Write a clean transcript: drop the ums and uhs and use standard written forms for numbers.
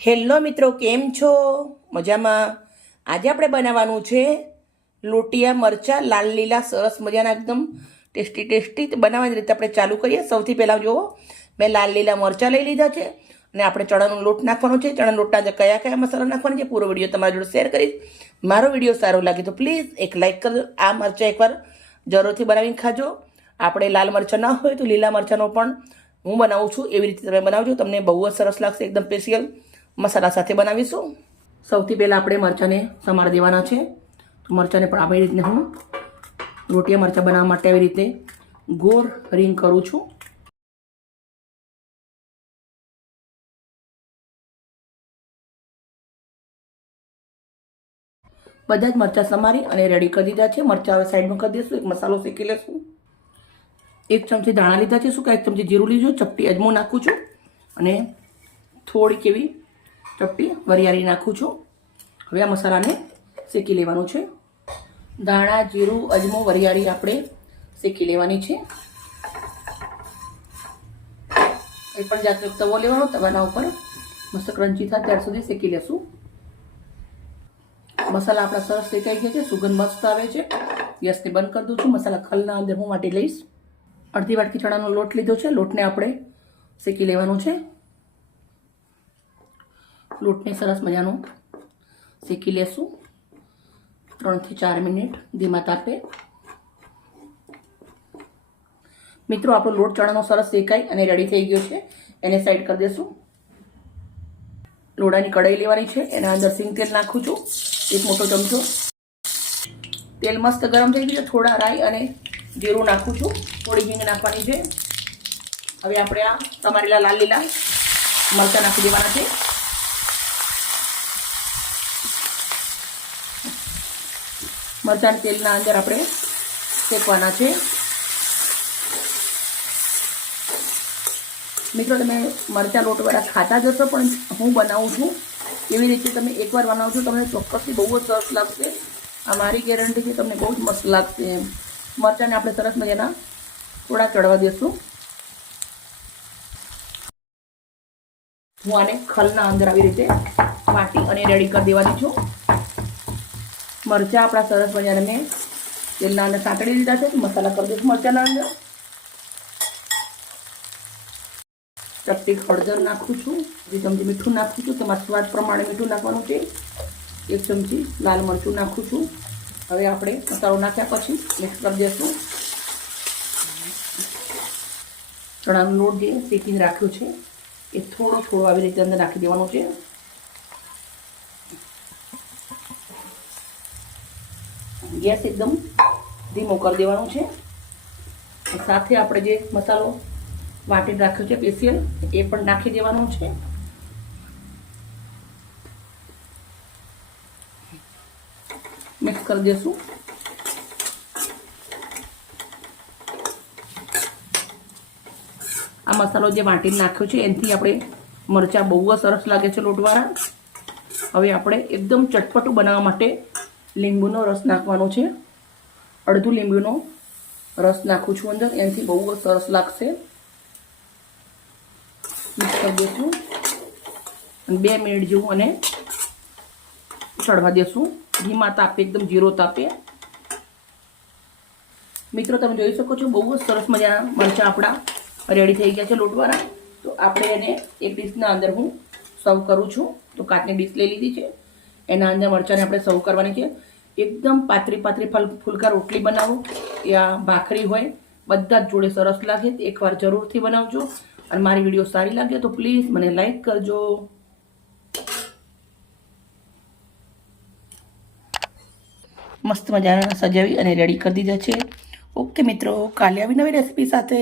Hello મિત્રો, કેમ છો? મજામાં? આજે આપણે બનાવવાનું છે લોટિયા મરચાં, લાલ લીલા સરસ મજાના, એકદમ ટેસ્ટી બનાવવાની રીતે આપણે ચાલુ કરીએ. સૌથી પહેલાં જુઓ, મેં લાલ લીલા મરચાં લઈ લીધા છે અને આપણે ચણાનો લોટ નાખવાનો છે. ચણાના લોટના અંદર કયા કયા મસાલા નાખવાના છે પૂરો વિડીયો તમારી જોડે શેર કરીશ. મારો વિડીયો સારો લાગે તો પ્લીઝ એક લાઇક કરજો. આ મરચાં એકવાર જરૂરથી બનાવીને ખાજો. આપણે લાલ મરચાં ના હોય તો લીલા મરચાંનો પણ હું બનાવું છું, એવી રીતે તમે બનાવજો, તમને બહુ જ સરસ લાગશે. એકદમ સ્પેશિયલ મસાલા સાથે બનાવીશું. સૌથી પહેલાં આપણે મરચાંને સમારી દેવાના છે. તો મરચાંને પણ આવી રીતે હું રોટિયા મરચાં બનાવવા માટે આવી રીતે ગોળ રિંગ કરું છું. બધા જ મરચાં સમારી અને રેડી કરી દીધા છે. મરચાં હવે સાઈડમાં કરી દઈશું. એક મસાલો શેકી લેશું. 1 ચમચી ધાણા લીધા છે, શું કે 1 ચમચી જીરું લીધું, ચપટી અજમો નાખું છું અને થોડીક એવી ચપટી વરિયાળી નાખું છું. હવે આ મસાલાને શેકી લેવાનું છે. ધાણા, જીરું, અજમો, વરિયાળી આપણે શેકી લેવાની છે. એ પણ જાતે તવો લેવાનો, તવાના ઉપર મસ્ત ક્રંચી થાય ત્યાર સુધી શેકી લેશું. મસાલા આપણા સરસ શેકાઈ ગયા છે, સુગંધ મસ્ત આવે છે. ગેસને બંધ કરી દઉં છું. મસાલા ખલના અંદર હું વાટી લઈશ. અડધી વાટકી ચણાનો લોટ લીધો છે. લોટને આપણે શેકી લેવાનો છે. લોટને સરસ મજાનો શેકી લેશું 3 થી 4 મિનિટ ધીમા તાપે. મિત્રો, આપણો લોટ ચણાનો સરસ શેકાઈ અને રેડી થઈ ગયો છે. એને સાઈડ કરી દેશું. લોડાની કઢાઈ લેવાની છે. એના અંદર સિંગ તેલ નાખું છું, 1 મોટો ચમચો. તેલ મસ્ત ગરમ થઈ ગયું છે. થોડા રાઈ અને જીરું નાખું છું. થોડી હિંગ નાખવાની છે. હવે આપણે આ સમારેલા લાલ લીલા મરચાં નાખી દેવાના છે. મરચાં તેલના અંદર આપણે શેકવાના છે. મિત્રો, તમે મરચાં લોટવાળા ખાતા જશો, પણ હું બનાવું છું એવી રીતે તમે એકવાર બનાવજો, તમને ચોક્કસથી બહુ જ સરસ લાગશે. આ મારી ગેરંટી છે, તમને બહુ જ મસ્ત લાગશે. મરચાંને આપણે સરસ મજાના થોડા ચડવા દઈશું. હું આને ખલના અંદર આવી રીતે વાટી અને રેડી કરી દેવાની છું. મરચાં આપણા સરસ મજાના મેં તેલના અંદર સાંતળી દીધા છે. મસાલા કરી દઈશું મરચાંના અંદર. ચપટી હળદર નાખું છું, 2 ચમચી મીઠું નાખું છું. તમારા સ્વાદ પ્રમાણે મીઠું નાખવાનું છે. 1 ચમચી લાલ મરચું નાખું છું. હવે આપણે મસાલો નાખ્યા પછી મિક્સ કરી દઈશું. ચણાનો લોટ જે શેકીને રાખ્યો છે એ થોડો આવી રીતે અંદર નાખી દેવાનો છે. ગેસ એકદમ ધીમો કરી દેવાનો છે. સાથે આપણે જે મસાલો વાટીને રાખ્યો છે સ્પેશિયલ, એ પણ નાખી દેવાનું છે. મિક્સ કરી દેશું. આ મસાલો જે વાટીને નાખ્યો છે એનાથી આપણે મરચાં બહુ જ સરસ લાગે છે લોટવાળા. હવે આપણે એકદમ ચટપટું બનાવવા માટે લીંબુનો રસ નાખવાનો છે. અડધું લીંબુનો રસ નાખું છું અંદર, એનાથી બહુ જ સરસ લાગશે. મિક્સ કરી દઈશું અને 2 મિનિટ જેવું અને ચડવા દેશું ધીમા તાપે, એકદમ જીરો તાપે. મિત્રો, તમે જોઈ શકો છો બહુ જ સરસ મજાના મરચાં આપણા રેડી થઈ ગયા છે લોટવાળા. તો આપણે એને એક ડીશના અંદર હું સર્વ કરું છું. તો કાચની ડીશ લઈ લીધી છે, એના અંદર મરચાંને આપણે સર્વ કરવાની છે. એકદમ પાતળી ફુલકા રોટલી બનાવો યા ભાખરી હોય, બધા જ જોડે સરસ લાગે. એકવાર જરૂરથી બનાવજો. અને મારી વિડીયો સારી લાગે તો પ્લીઝ મને લાઈક કરજો. મસ્ત મજાના સજાવી અને રેડી કરી દીધા છે. ઓકે મિત્રો, કાલે આવી નવી રેસીપી સાથે.